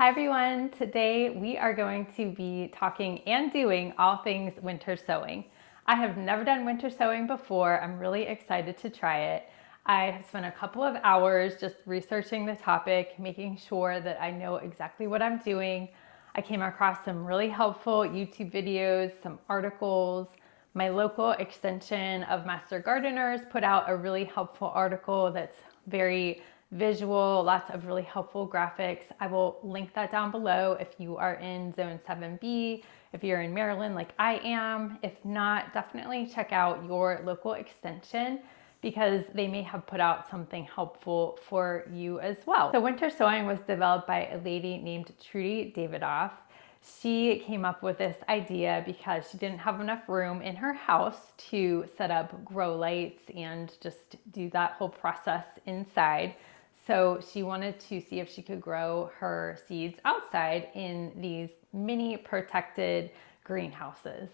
Hi everyone, today we are going to be talking and doing all things winter sowing. I have never done winter sowing before. I'm really excited to try it. I have spent a couple of hours just researching the topic, making sure that I know exactly what I'm doing. I came across some really helpful YouTube videos, some articles. My local extension of Master Gardeners put out a really helpful article that's very visual, lots of really helpful graphics. I will link that down below if you are in Zone 7B, if you're in Maryland like I am. If not, definitely check out your local extension because they may have put out something helpful for you as well. So winter sowing was developed by a lady named Trudy Davidoff. She came up with this idea because she didn't have enough room in her house to set up grow lights and just do that whole process inside. So she wanted to see if she could grow her seeds outside in these mini protected greenhouses.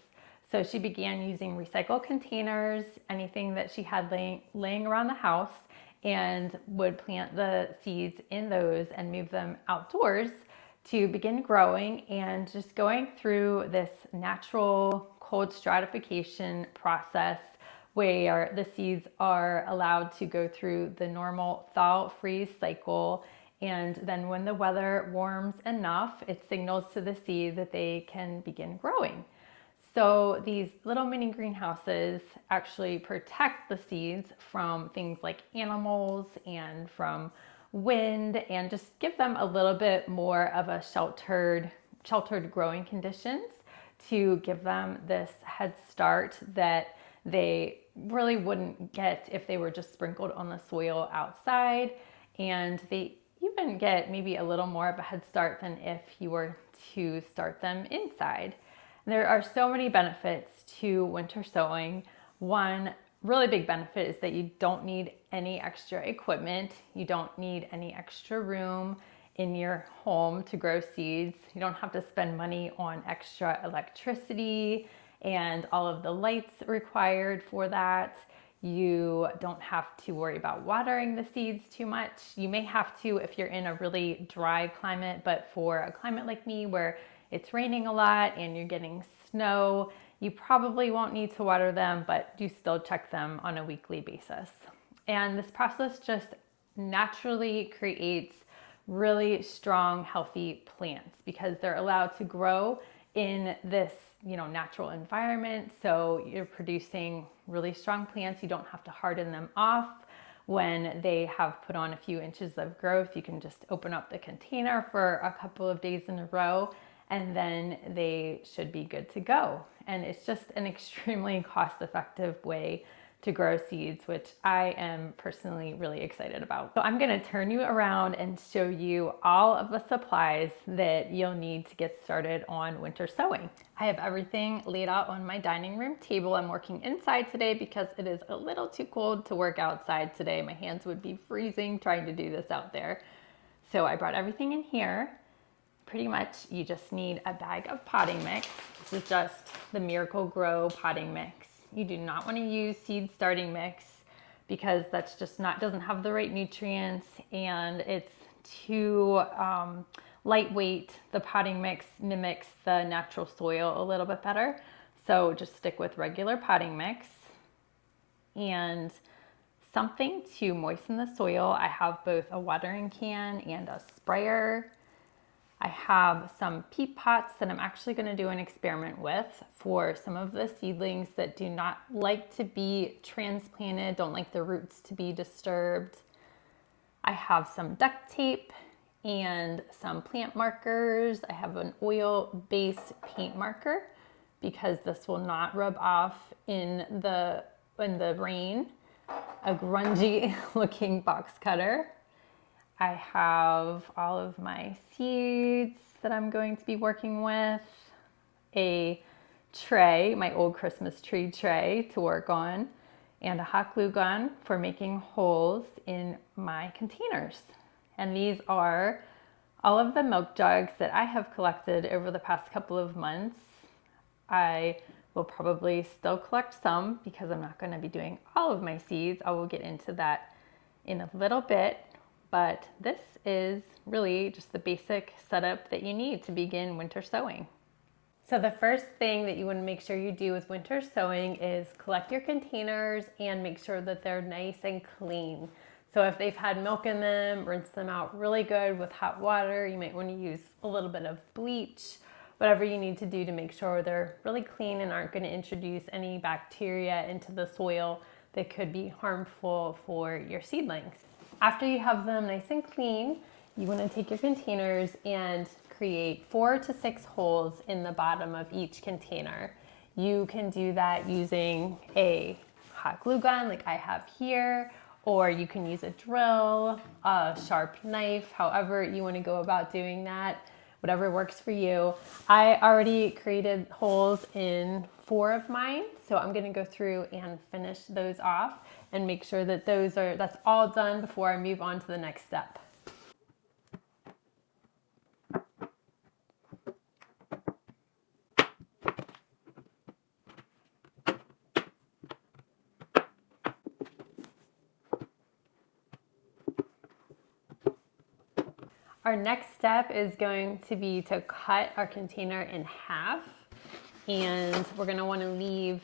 So she began using recycled containers, anything that she had laying around the house, and would plant the seeds in those and move them outdoors to begin growing and just going through this natural cold stratification process where the seeds are allowed to go through the normal thaw-freeze cycle. And then when the weather warms enough, it signals to the seed that they can begin growing. So these little mini greenhouses actually protect the seeds from things like animals and from wind, and just give them a little bit more of a sheltered growing conditions to give them this head start that they really wouldn't get if they were just sprinkled on the soil outside. And they even get maybe a little more of a head start than if you were to start them inside. There are so many benefits to winter sowing. One really big benefit is that you don't need any extra equipment. You don't need any extra room in your home to grow seeds. You don't have to spend money on extra electricity and all of the lights required for that. You don't have to worry about watering the seeds too much. You may have to if you're in a really dry climate, but for a climate like me where it's raining a lot and you're getting snow, you probably won't need to water them, but do still check them on a weekly basis. And this process just naturally creates really strong, healthy plants because they're allowed to grow in this, natural environment. So you're producing really strong plants. You don't have to harden them off. When they have put on a few inches of growth, you can just open up the container for a couple of days in a row, and then they should be good to go. And it's just an extremely cost-effective way to grow seeds, which I am personally really excited about. So I'm gonna turn you around and show you all of the supplies that you'll need to get started on winter sowing. I have everything laid out on my dining room table. I'm working inside today because it is a little too cold to work outside today. My hands would be freezing trying to do this out there. So I brought everything in here. Pretty much you just need a bag of potting mix. This is just the Miracle Grow potting mix. You do not want to use seed starting mix because that's just doesn't have the right nutrients, and it's too lightweight. The potting mix mimics the natural soil a little bit better. So just stick with regular potting mix and something to moisten the soil. I have both a watering can and a sprayer. I have some peat pots that I'm actually going to do an experiment with for some of the seedlings that do not like to be transplanted, don't like the roots to be disturbed. I have some duct tape and some plant markers. I have an oil-based paint marker because this will not rub off in the rain. A grungy looking box cutter. I have all of my seeds that I'm going to be working with, a tray, my old Christmas tree tray to work on, and a hot glue gun for making holes in my containers. And these are all of the milk jugs that I have collected over the past couple of months. I will probably still collect some because I'm not going to be doing all of my seeds. I will get into that in a little bit. but this is really just the basic setup that you need to begin winter sowing. So the first thing that you want to make sure you do with winter sowing is collect your containers and make sure that they're nice and clean. So if they've had milk in them, rinse them out really good with hot water. You might want to use a little bit of bleach, whatever you need to do to make sure they're really clean and aren't going to introduce any bacteria into the soil that could be harmful for your seedlings. After you have them nice and clean, you want to take your containers and create 4 to 6 holes in the bottom of each container. You can do that using a hot glue gun like I have here, or you can use a drill, a sharp knife, however you want to go about doing that, whatever works for you. I already created holes in 4 of mine, so I'm going to go through and finish those off and make sure that that's all done before I move on to the next step. Our next step is going to be to cut our container in half, and we're going to want to leave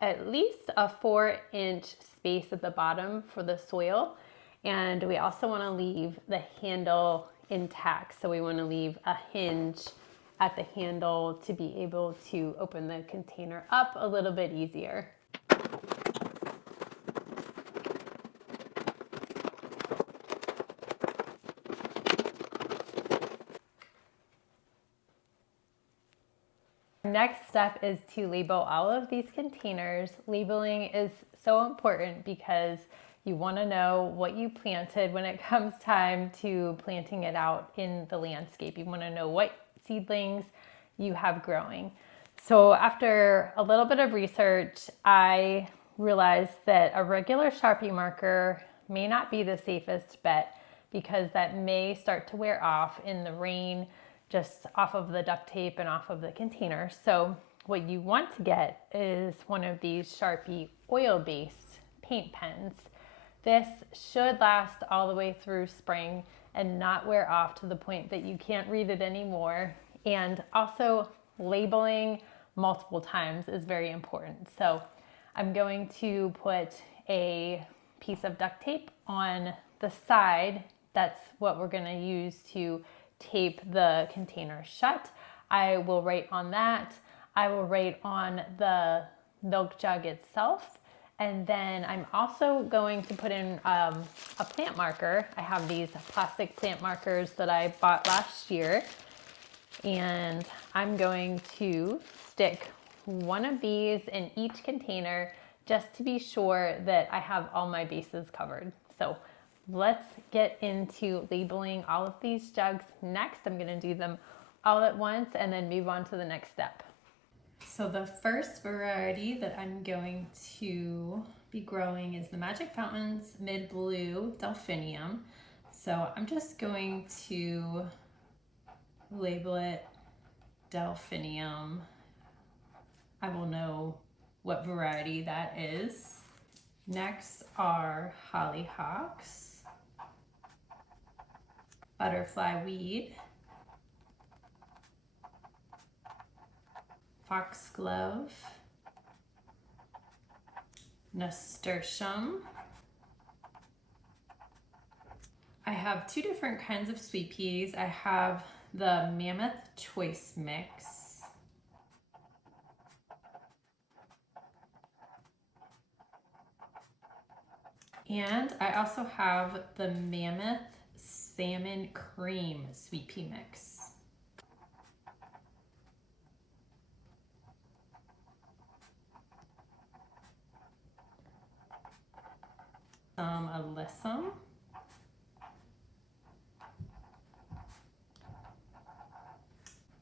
at least a 4-inch space at the bottom for the soil, and we also want to leave the handle intact. So we want to leave a hinge at the handle to be able to open the container up a little bit easier. Next step is to label all of these containers. Labeling is so important because you want to know what you planted when it comes time to planting it out in the landscape. You want to know what seedlings you have growing. So after a little bit of research, I realized that a regular Sharpie marker may not be the safest bet because that may start to wear off in the rain, just off of the duct tape and off of the container. So what you want to get is one of these Sharpie oil-based paint pens. This should last all the way through spring and not wear off to the point that you can't read it anymore. And also labeling multiple times is very important. So I'm going to put a piece of duct tape on the side. That's what we're going to use to tape the container shut. I will write on that. I will write on the milk jug itself. And then I'm also going to put in a plant marker. I have these plastic plant markers that I bought last year. And I'm going to stick one of these in each container just to be sure that I have all my bases covered. So let's get into labeling all of these jugs next. I'm going to do them all at once and then move on to the next step. So the first variety that I'm going to be growing is the Magic Fountains Mid Blue Delphinium. So I'm just going to label it Delphinium. I will know what variety that is. Next are Hollyhocks, Butterfly Weed, Foxglove, Nasturtium. I have 2 different kinds of sweet peas. I have the Mammoth Choice Mix, and I also have the Mammoth Salmon Cream Sweet Pea Mix. Some Alyssum,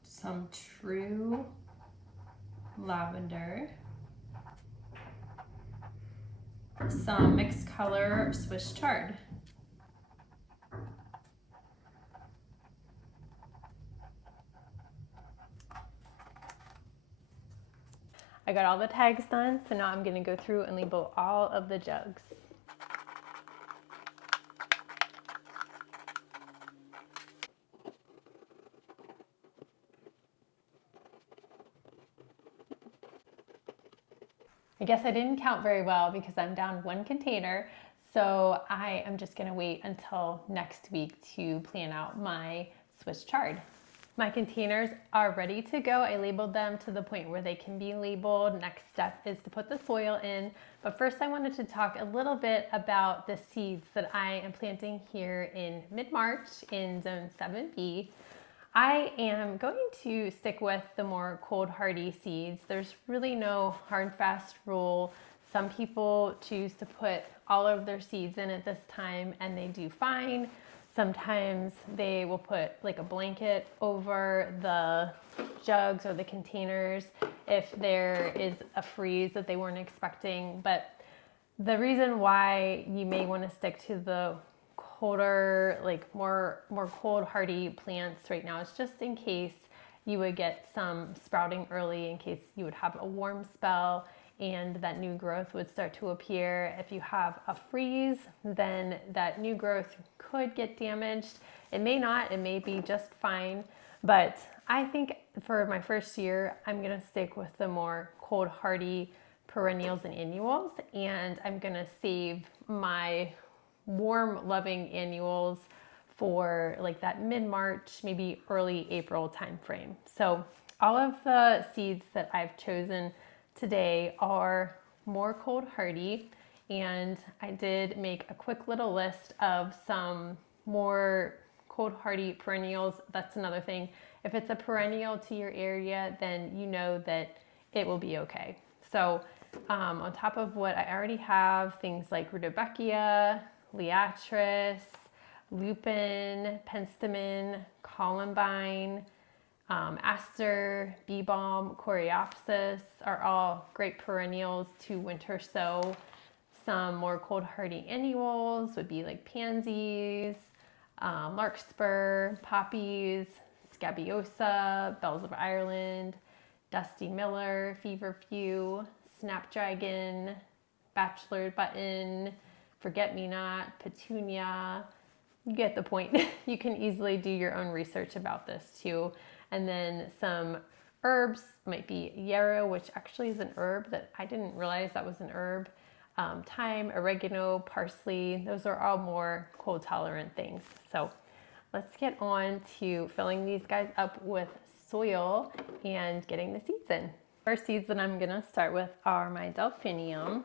some True Lavender, some mixed color Swiss Chard. I got all the tags done, so now I'm going to go through and label all of the jugs. I guess I didn't count very well because I'm down one container. So I am just gonna wait until next week to plan out my Swiss Chard. My containers are ready to go. I labeled them to the point where they can be labeled. Next step is to put the soil in. But first I wanted to talk a little bit about the seeds that I am planting here in mid-March in zone 7B. I am going to stick with the more cold hardy seeds. There's really no hard and fast rule. Some people choose to put all of their seeds in at this time and they do fine. Sometimes they will put like a blanket over the jugs or the containers if there is a freeze that they weren't expecting. But the reason why you may want to stick to the colder, like more cold hardy plants right now is just in case you would get some sprouting early, in case you would have a warm spell and that new growth would start to appear. If you have a freeze, then that new growth could get damaged. It may not, it may be just fine, but I think for my first year, I'm gonna stick with the more cold hardy perennials and annuals, and I'm gonna save my warm loving annuals for like that mid-March, maybe early April time frame. So all of the seeds that I've chosen today are more cold hardy, and I did make a quick little list of some more cold hardy perennials. That's another thing. If it's a perennial to your area, then you know that it will be okay. So on top of what I already have, things like Rudbeckia, Liatris, Lupin, Penstemon, Columbine, Aster, Bee Balm, Coreopsis are all great perennials to winter sow. Some more cold hardy annuals would be like pansies, larkspur, poppies, scabiosa, bells of Ireland, dusty miller, feverfew, snapdragon, bachelor button, forget-me-not, petunia. You get the point. You can easily do your own research about this too. And then some herbs might be yarrow, which actually is an herb that I didn't realize that was an herb. Thyme, oregano, parsley, those are all more cold tolerant things. So let's get on to filling these guys up with soil and getting the seeds in. First seeds that I'm gonna start with are my Delphinium.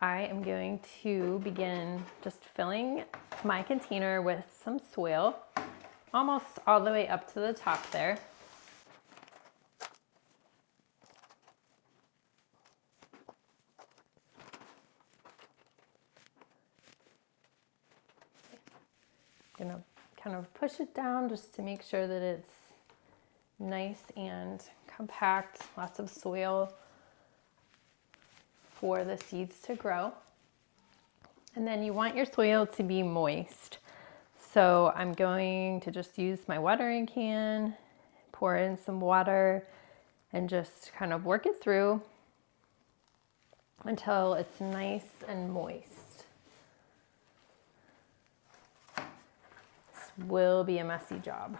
I am going to begin just filling my container with some soil, almost all the way up to the top there. I'm gonna kind of push it down just to make sure that it's nice and compact, lots of soil for the seeds to grow. And then you want your soil to be moist. So I'm going to just use my watering can, pour in some water, and just kind of work it through until it's nice and moist. This will be a messy job.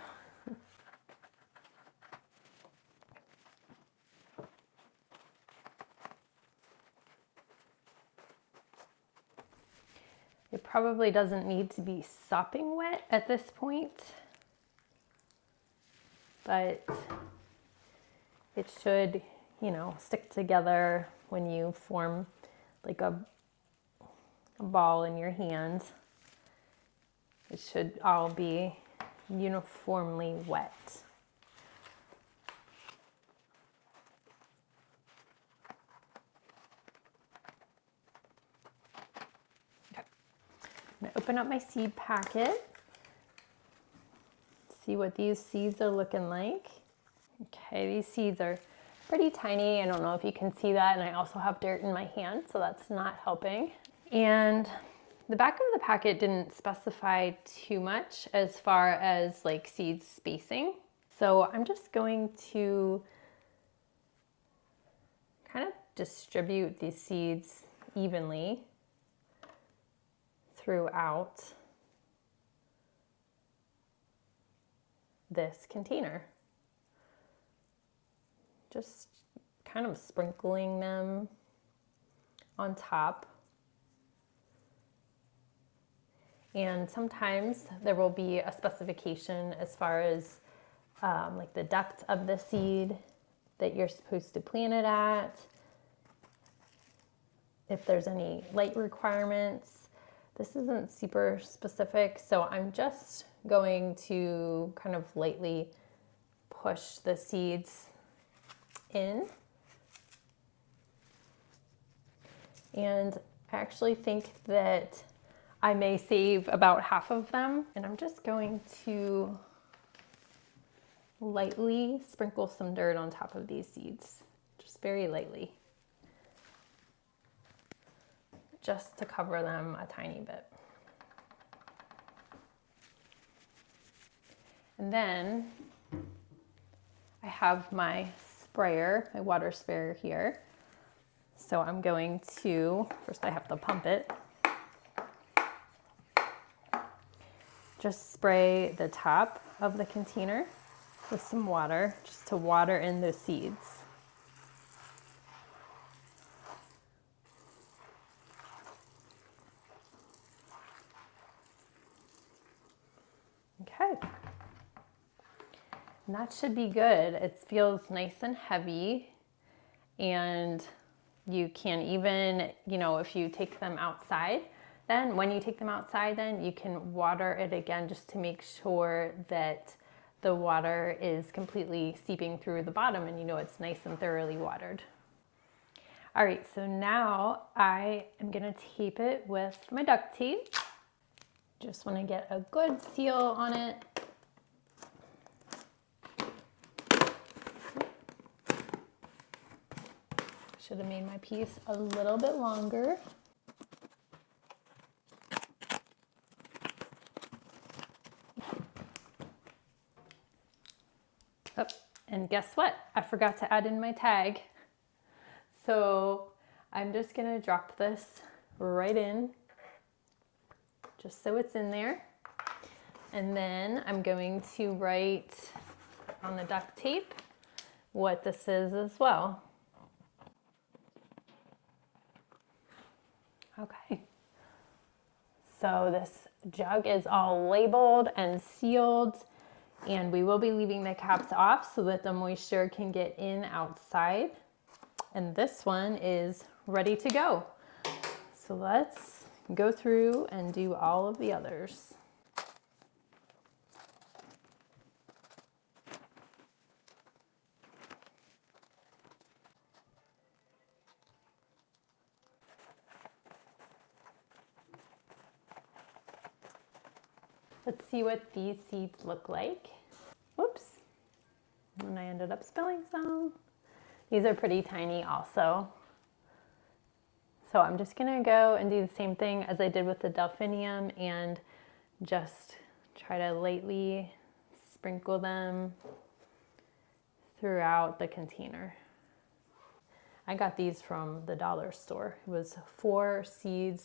It probably doesn't need to be sopping wet at this point, but it should, you know, stick together when you form like a ball in your hand. It should all be uniformly wet. I'm gonna open up my seed packet, see what these seeds are looking like. Okay, these seeds are pretty tiny. I don't know if you can see that, and I also have dirt in my hand, so that's not helping. And the back of the packet didn't specify too much as far as like seed spacing. So I'm just going to kind of distribute these seeds evenly throughout this container. Just kind of sprinkling them on top. And sometimes there will be a specification as far as like the depth of the seed that you're supposed to plant it at, if there's any light requirements. This isn't super specific, so I'm just going to kind of lightly push the seeds in. And I actually think that I may save about half of them, and I'm just going to lightly sprinkle some dirt on top of these seeds, just very lightly, just to cover them a tiny bit. And then I have my sprayer, my water sprayer here. So I'm going to, first I have to pump it. Just spray the top of the container with some water, just to water in the seeds. Okay. And that should be good. It feels nice and heavy, and you can even, if you take them outside, then when you take them outside, then you can water it again just to make sure that the water is completely seeping through the bottom and it's nice and thoroughly watered. All right, so now I am gonna tape it with my duct tape. Just wanna get a good seal on it. Should have made my piece a little bit longer. Oh, and guess what? I forgot to add in my tag. So I'm just gonna drop this right in, just so it's in there. And then I'm going to write on the duct tape what this is as well. Okay, so this jug is all labeled and sealed, and we will be leaving the caps off so that the moisture can get in outside. And this one is ready to go. So let's go through and do all of the others. Let's see what these seeds look like. Whoops, and I ended up spilling some. These are pretty tiny also. So I'm just gonna go and do the same thing as I did with the Delphinium and just try to lightly sprinkle them throughout the container. I got these from the dollar store. It was 4 seed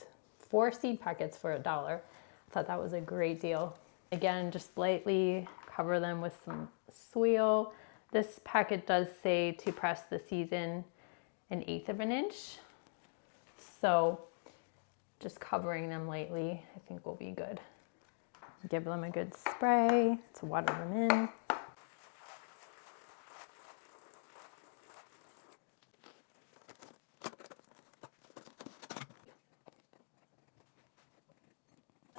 packets for $1. I thought that was a great deal. Again, just lightly cover them with some soil. This packet does say to press the seeds in 1/8 of an inch. So just covering them lightly, I think will be good. Give them a good spray to water them in.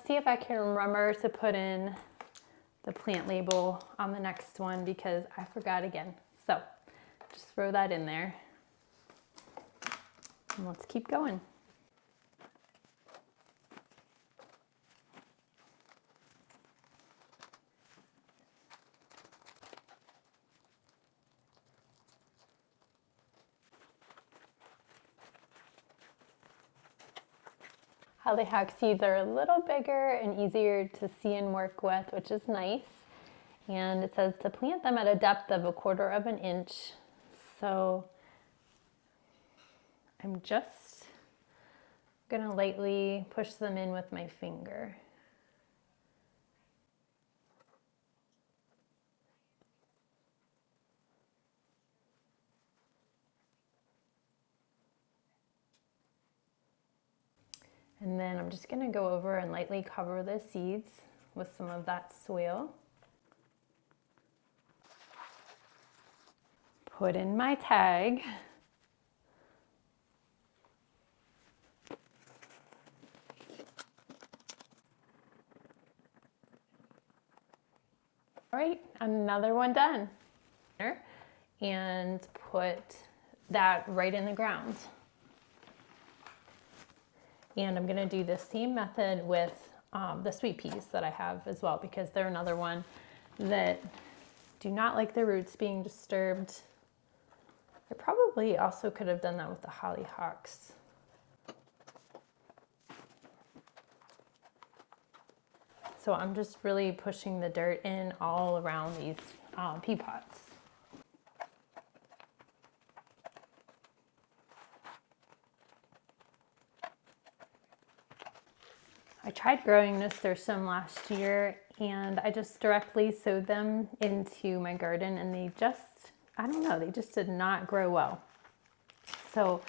See if I can remember to put in the plant label on the next one because I forgot again. So just throw that in there and let's keep going. Hollyhock seeds are a little bigger and easier to see and work with, which is nice. And it says to plant them at a depth of 1/4 of an inch. So I'm just gonna lightly push them in with my finger. And then I'm just gonna go over and lightly cover the seeds with some of that soil. Put in my tag. All right, another one done. And put that right in the ground. And I'm gonna do the same method with the sweet peas that I have as well, because they're another one that do not like the roots being disturbed. I probably also could have done that with the hollyhocks. So I'm just really pushing the dirt in all around these pea pots. I tried growing Nasturtium last year and I just directly sowed them into my garden and they just, I don't know, they just did not grow well. So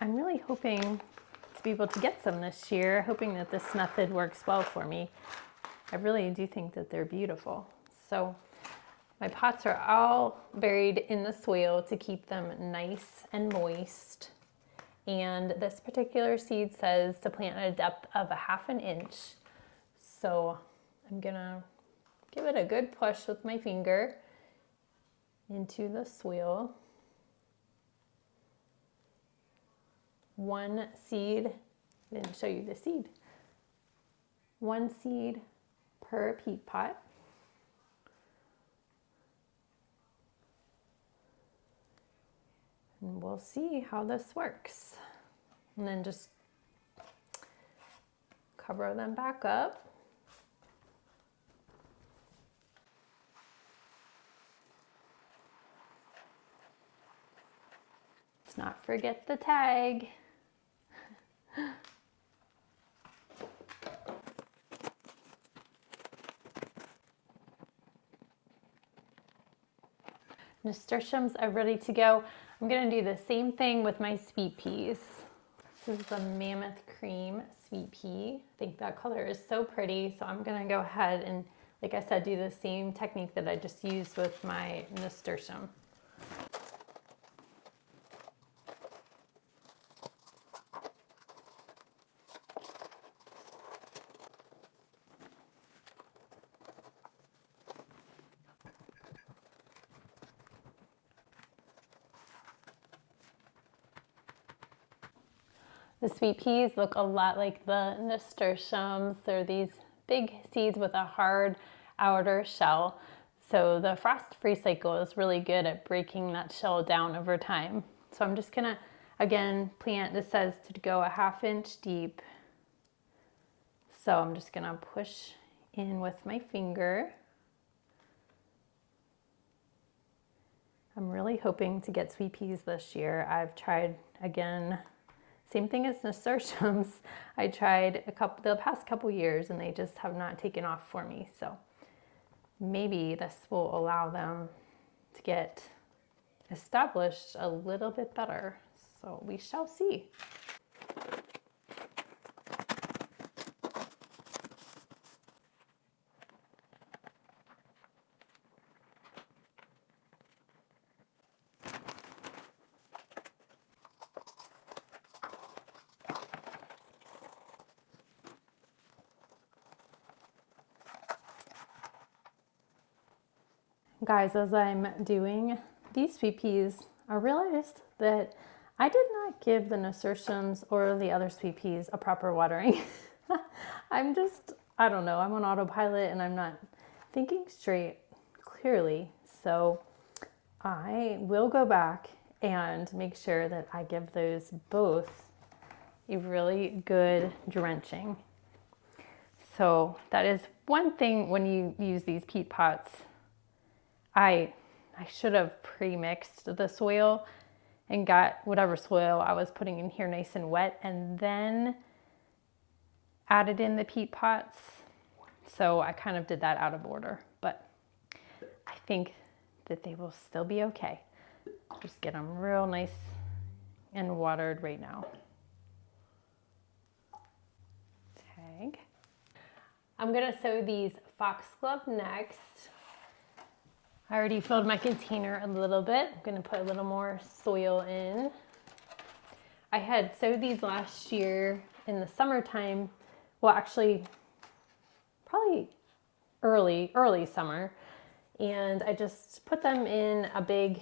I'm really hoping to be able to get some this year, hoping that this method works well for me. I really do think that they're beautiful. So my pots are all buried in the soil to keep them nice and moist. And this particular seed says to plant at a depth of 1/2 inch. So I'm gonna give it a good push with my finger into the soil. One seed, I didn't show you the seed. One seed per peat pot. And we'll see how this works. And then just cover them back up. Let's not forget the tag. Nasturtiums are ready to go. I'm gonna do the same thing with my sweet peas. This is the Mammoth Cream sweet pea. I think that color is so pretty, so I'm gonna go ahead and, like I said, do the same technique that I just used with my Nasturtium. The sweet peas look a lot like the nasturtiums. They're these big seeds with a hard outer shell. So the frost-free cycle is really good at breaking that shell down over time. So I'm just gonna, again, plant, this says to go 1/2 inch deep. So I'm just gonna push in with my finger. I'm really hoping to get sweet peas this year. I've tried, again, same thing as nasturtiums. I tried the past couple years and they just have not taken off for me. So maybe this will allow them to get established a little bit better. So we shall see. Guys, as I'm doing these sweet peas, I realized that I did not give the nasturtiums or the other sweet peas a proper watering. I don't know, I'm on autopilot and I'm not thinking straight clearly. So I will go back and make sure that I give those both a really good drenching. So that is one thing when you use these peat pots. I should have pre-mixed the soil and got whatever soil I was putting in here nice and wet and then added in the peat pots. So I kind of did that out of order, but I think that they will still be okay. Just get them real nice and watered right now. I'm gonna sow these Foxglove next. I already filled my container a little bit. I'm gonna put a little more soil in. I had sowed these last year in the summertime. Well, actually, probably early summer. And I just put them in a big,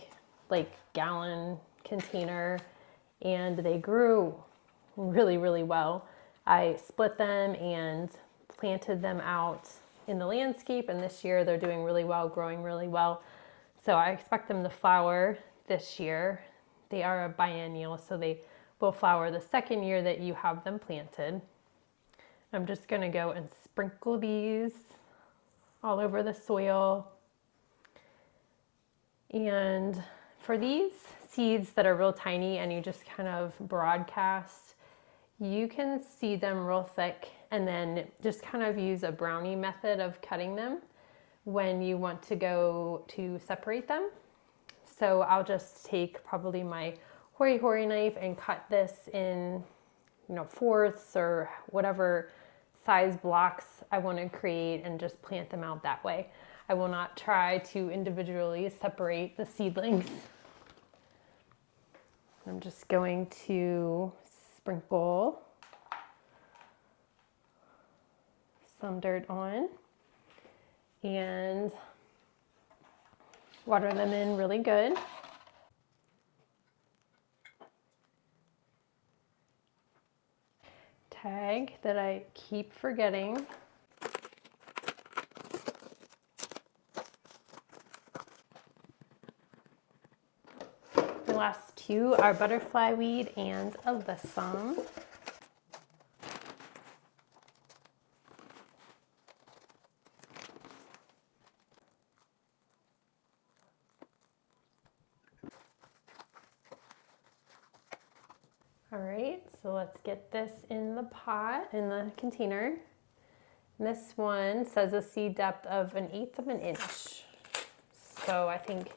like, gallon container, and they grew really, really well. I split them and planted them out in the landscape, and this year they're doing really well, growing really well. So I expect them to flower this year. They are a biennial, so they will flower the second year that you have them planted. I'm just gonna go and sprinkle these all over the soil. And for these seeds that are real tiny and you just kind of broadcast, you can seed them real thick and then just kind of use a brownie method of cutting them when you want to go to separate them. So I'll just take probably my Hori knife and cut this in, fourths or whatever size blocks I want to create and just plant them out that way. I will not try to individually separate the seedlings. I'm just going to sprinkle some dirt on and water them in really good. Tag that I keep forgetting. The last two are butterfly weed and alyssum. All right, so let's get this in the pot, in the container. And this one says a seed depth of 1/8 of an inch. So I think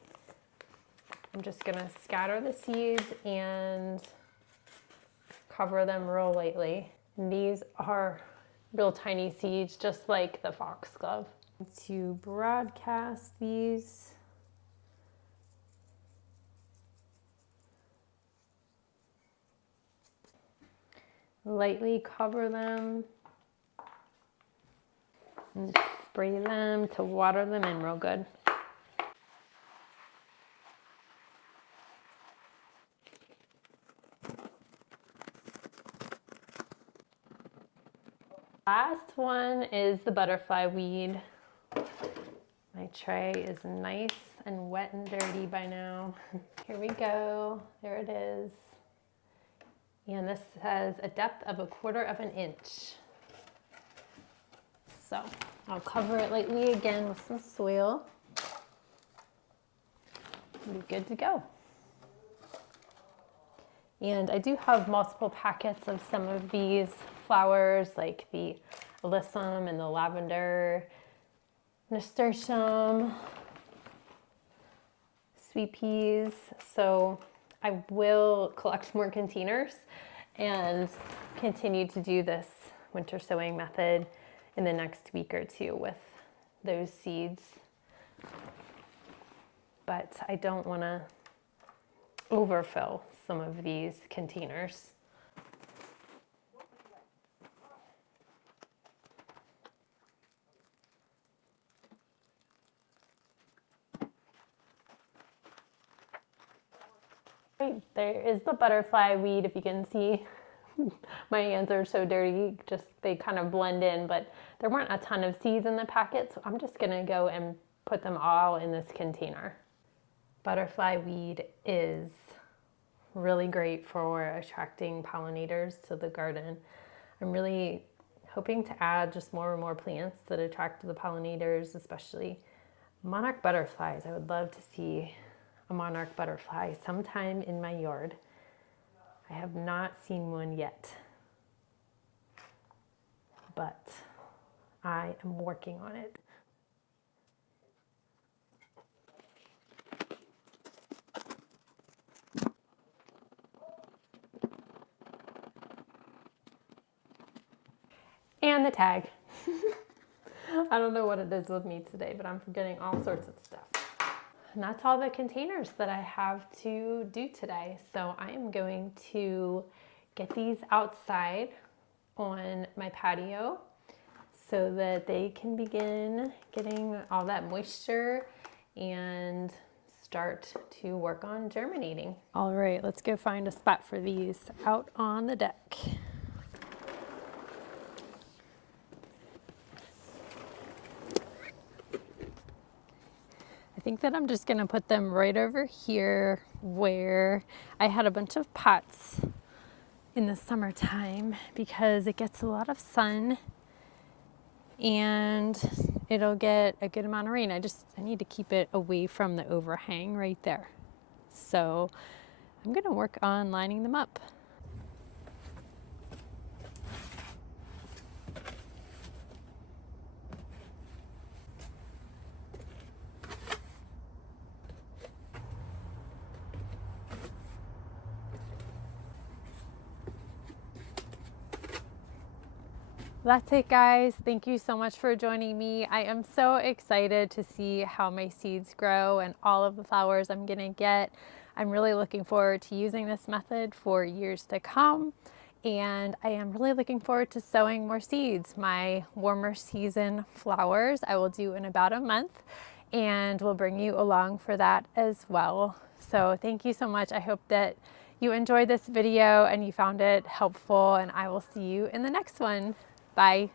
I'm just gonna scatter the seeds and cover them real lightly. And these are real tiny seeds, just like the foxglove. To broadcast these. Lightly cover them and spray them to water them in real good. Last one is the butterfly weed. My tray is nice and wet and dirty by now. Here we go, there it is. And this has a depth of 1/4 of an inch. So I'll cover it lightly again with some soil. Be good to go. And I do have multiple packets of some of these flowers, like the Alyssum and the Lavender, Nasturtium, sweet peas. So I will collect more containers and continue to do this winter sowing method in the next week or two with those seeds. But I don't want to overfill some of these containers. Right, there is the butterfly weed, if you can see. My hands are so dirty, just they kind of blend in, but there weren't a ton of seeds in the packet, so I'm just gonna go and put them all in this container. Butterfly weed is really great for attracting pollinators to the garden. I'm really hoping to add just more and more plants that attract the pollinators, especially monarch butterflies. I would love to see a monarch butterfly sometime in my yard. I have not seen one yet, but I am working on it. And the tag. I don't know what it is with me today, but I'm forgetting all sorts of stuff. And that's all the containers that I have to do today. So I am going to get these outside on my patio so that they can begin getting all that moisture and start to work on germinating. All right, let's go find a spot for these out on the deck. I think that I'm just gonna put them right over here where I had a bunch of pots in the summertime because it gets a lot of sun and it'll get a good amount of rain. I need to keep it away from the overhang right there. So I'm gonna work on lining them up. That's it, guys. Thank you so much for joining me. I am so excited to see how my seeds grow and all of the flowers I'm gonna get. I'm really looking forward to using this method for years to come. And I am really looking forward to sowing more seeds. My warmer season flowers I will do in about a month, and we'll bring you along for that as well. So thank you so much. I hope that you enjoyed this video and you found it helpful, and I will see you in the next one. Bye.